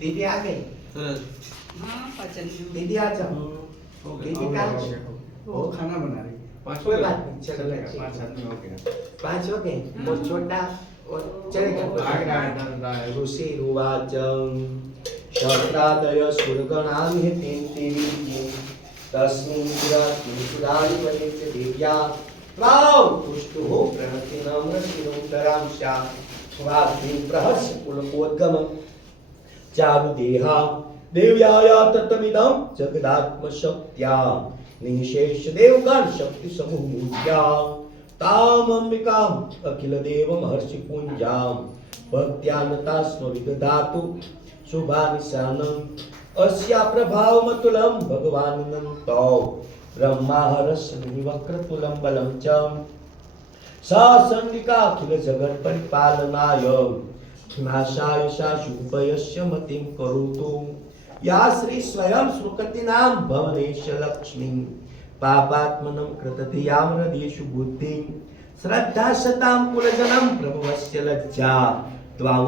दीदी आ गई? हाँ पाचन दीदी आ जाओ। दीदी कहाँ है? वो खाना बना रही है। कोई बात नहीं, चलो चलेगा, अच्छी 5 आदमी हो गया। 5 हो गए और छोटा और चलेगा। आग रहा है। ऋषिरुवाच शत्रादय सुरगणान्यतेन्ति तस्मिन् पुराणिपदे च देव्या त्वां तुष्टुः प्रणति नम्रशिरोत्तरां स्यात् स्वात्मीं प्रहस्य पुलकोद्गमं चारुदेहा देव्याया ततमिदं जगदात्मशक्त्या निशेषदेवगण शक्ति समूह्या तामम्बिकाम् अखिलदेवमहर्षिपुञ्जां भक्त्यानता स्म विदधातु शुभानिशानम् अस्या प्रभावमतुलं भगवानन्तो ब्रह्माहरस्मिवक्रतुलं बलं च सा चण्डिकाखिल जगत्परिपालनाय नाशाय शाशुभयस्य मतिं करोतु या श्री स्वयं सुकृतिनां भवनेश लक्ष्मी पापात्मनं कृतधियां हृदयेषु बुद्धिं श्रद्धा शतां कुलजनं प्रभवस्य लज्जा त्वां